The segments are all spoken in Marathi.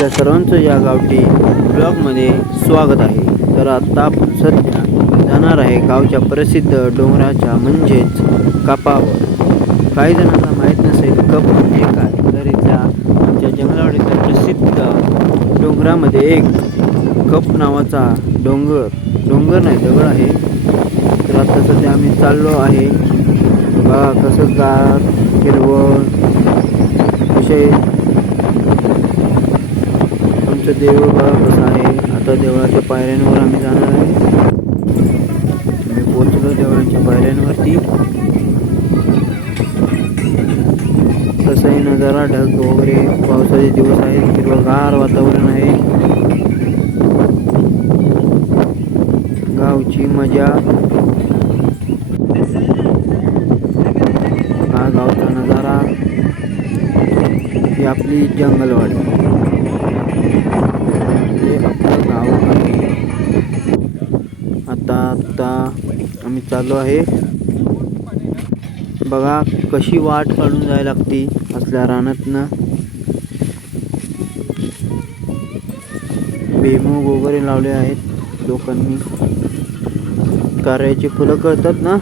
आपल्या सर्वांचं या गावठी ब्लॉगमध्ये स्वागत आहे. तर आता आपण सध्या जाणार आहे गावच्या प्रसिद्ध डोंगराच्या म्हणजेच कपावर. काही जणांना माहीत नसेल कप म्हणजे काय? तर इथल्या आमच्या जंगलावाडीच्या प्रसिद्ध डोंगरामध्ये एक कप नावाचा डोंगर. डोंगर नाही दगड आहे. तर आता सध्या आम्ही चाललो आहे. बघा कसं गार हिरवळ असे इथं देऊळ बघा कसं आहे? आता देवळाच्या पायऱ्यांवर आम्ही जाणार आहे. मी पोचलो देवळाच्या पायऱ्यांवरती. कसं आहे नजारा ढग वगैरे पावसाचे दिवस आहेत हिरवगार वातावरण आहे. गावची मजा. हा गावचा नजारा. ही आपली जंगलवाडी. चालू चाललो आहे. बघा कशी वाट काढून जायला लागती असल्या रानातनं. भेमूग वगैरे लावले आहेत लोकांनी. कार्याची फुलं कळतात ना?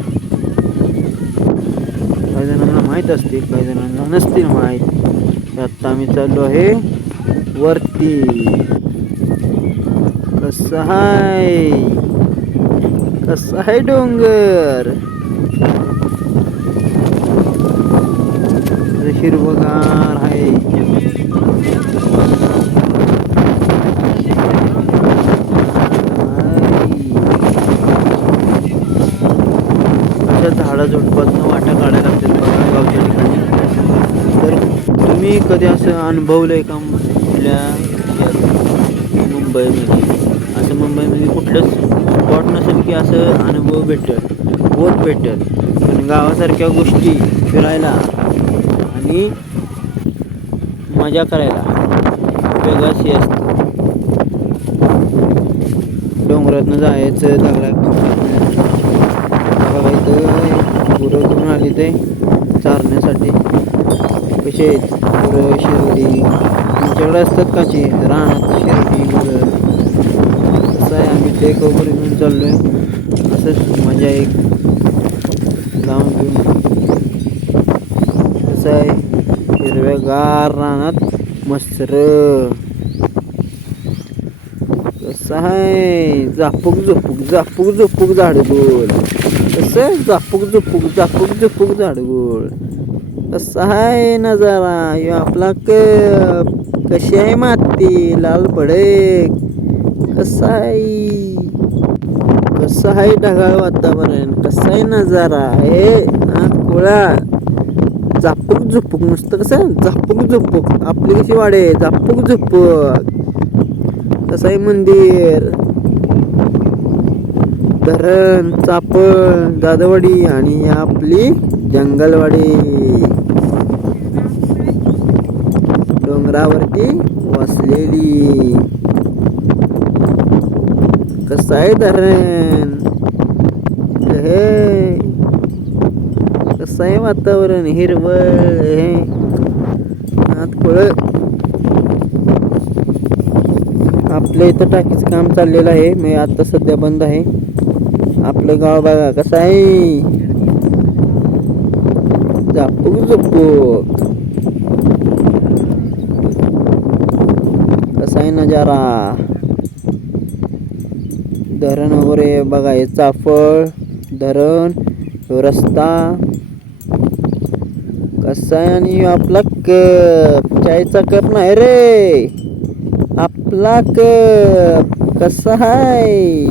काही जणांना माहीत असतील काही जणांना नसतील माहीत. आत्ता आम्ही चाललो आहे वरती. कसं हाय? कसं आहे डोंगर। हिरवगार आहे. अशा झाडा झुडपातनं वाटा काढायला लागतात गावच्या ठिकाणी. तर तुम्ही कधी असं अनुभवलं आहे का मुंबईमध्ये कुठलंच स्पॉट नसेल की असं अनुभव भेटेल बोध भेटेल. पण गावासारख्या गोष्टी फिरायला आणि मजा करायला वेगळाच हे असतं. डोंगरातनं जायचं दगडा बघा इथं गुरं घेऊन आली ते चारण्यासाठी. कसे आहेत? गुरं शिर्डी. तुमच्याकडे असतात काची राहणार शिर्डी गुरं. कसं आहे. आम्ही ते ओव्हर घेऊन चाललोय. असंच मजा एक लावून घेऊन. कसं आहे? हिरव्यागार रानात मस्त कसं आहे? झापूक झुपूक झापूक झाड झाडगोळ कसं झापूक झुपूक झापूक झाड झाडगोळ कसं आहे नजारा? यो आपला क कशी आहे माती? लाल भडक कसं आहे कसं आहे ढगाळ वातावरण कसं आहे नजारा हे नाक झापूक झुपूक नुसतं कसं? झापूक झुपूक. आपली कशी वाडे झापूक झुपूक. कसं आहे मंदिर. धरण चापळ दादवाडी आणि आपली जंगलवाडी. डोंगरावरती वसलेली. कसं आहे धरण हे. कसं आहे वातावरण हिरवळ हे. आत पळ आपल्या इथं टाकीचं काम चाललेलं आहे. मी आता सध्या बंद आहे. आपलं गाव बघा कसं आहे झापूक झुपूक कसा आहे नजारा. धरण वगैरे बघा हे चाफळ धरण रस्ता. कसा आहे आणि आपला कप? चायचा कप नाही रे. आपला कप. कसा आहे?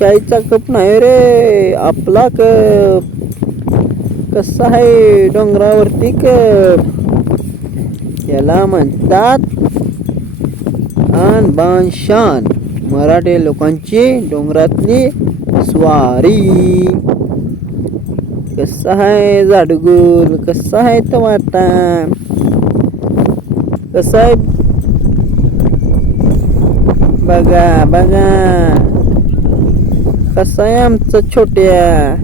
चायचा कप नाही रे. आपला कप. कसा आहे डोंगरावरती कप? याला म्हणतात आन बान शान. मराठी लोकांची डोंगरातली स्वारी. कसं आहे जाडगुल? कसं आहे तो वाटा कसं आहे? बघा बघा. कसं आहे आमचं छोट्या?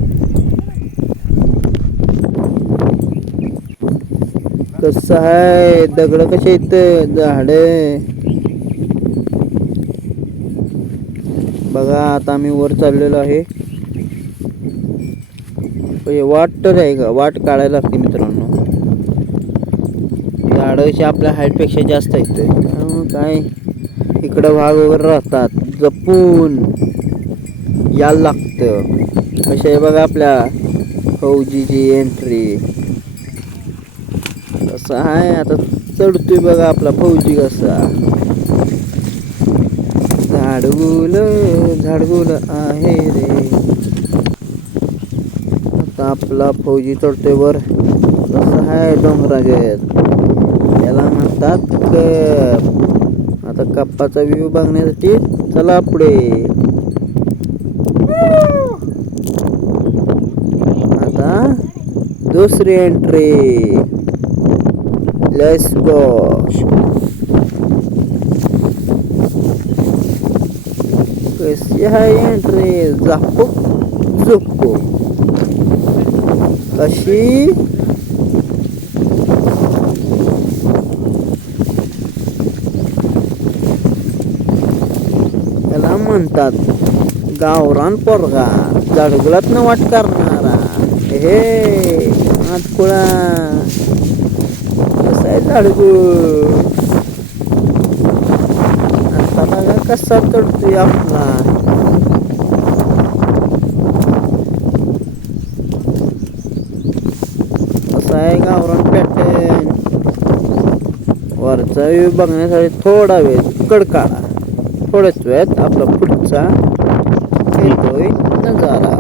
कसं आहे? दगड कसे आहेत? झाड? बघा आता आम्ही वर चाललेलो आहे. वाट तर आहे का? वाट काढायला लागते मित्रांनो. झाडं अशी आपल्या हाईटपेक्षा जास्त आहेत काय? इकडं भाग वगैरे राहतात. जपून यायला लागतं. कशी आहे बघा आपल्या? फौजीची एंट्री कसं आहे? आता चढतोय बघा आपला फौजी कसा. झाडगुल झाडगुल आहे रे. आता आपला फौजी चढतोय वर. कसं आहे डोंगरागत. याला म्हणतात कप. आता कप्पाचा व्ह्यू बघण्यासाठी चला पुढे. आता दुसरी एंट्री लेस गो कशी entre Zapo झापूक झुपू त्याला म्हणतात गावरान पोरगा जाडगुलात न वाट करणारा हे आतकुळा कसा आहे जाडगुळ आता बघा कसा चढतोय आपला असा आहे गावरान पॅटर्न वरचा व्ह्यू बघण्यासाठी थोडा वेळ कडकाळा थोड्याच वेळात आपला पुढचा येतोय नजारा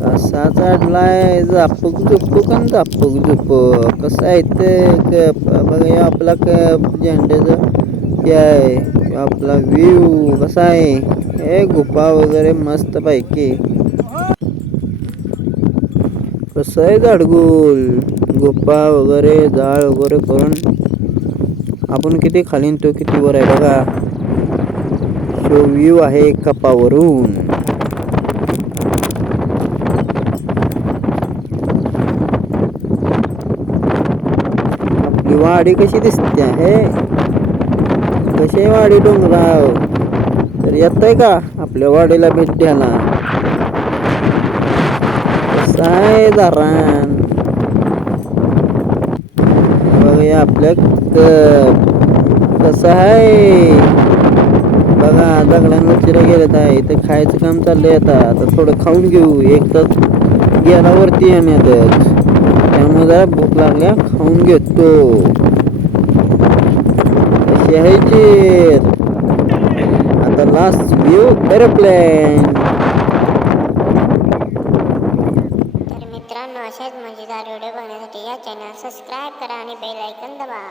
कसा चढलाय झापूक झुपूक आणि झापूक झुपूक. कसं आहे ते बघा आपला झेंड्याचं हे आहे आपला व्ह्यू कसा आहे? हे गुफा वगैरे मस्त पैकी कसं आहे झाडगुल? गुफा वगैरे जाळ वगैरे करून आपण किती खालीन तो किती वर आहे बघा. तो व्ह्यू आहे कपावरून ही वाडी कशी दिसते आहे? कशी आहे वाडी डोंगराव? तर येत आहे का? आपल्या वाडीला भेट द्यायला. कसं आहे दारान? बघा आपल्या कसं आहे? बघा दगडांना चिरा गेलेत आहे. इथं खायचं काम चाललंय आता. आता थोडं खाऊन घेऊ. एक तर गेला वरती येण्यातच. त्यामुळे जरा भूक लागल्या खाऊन घेतो. कशी आहे चेर आता लास्ट व्ह्यू एरोप्लेन तर मित्रांनो अशाच मजेदार व्हिडिओ बघण्यासाठी या चॅनल सबस्क्राईब करा आणि बेल ऐकन दबा.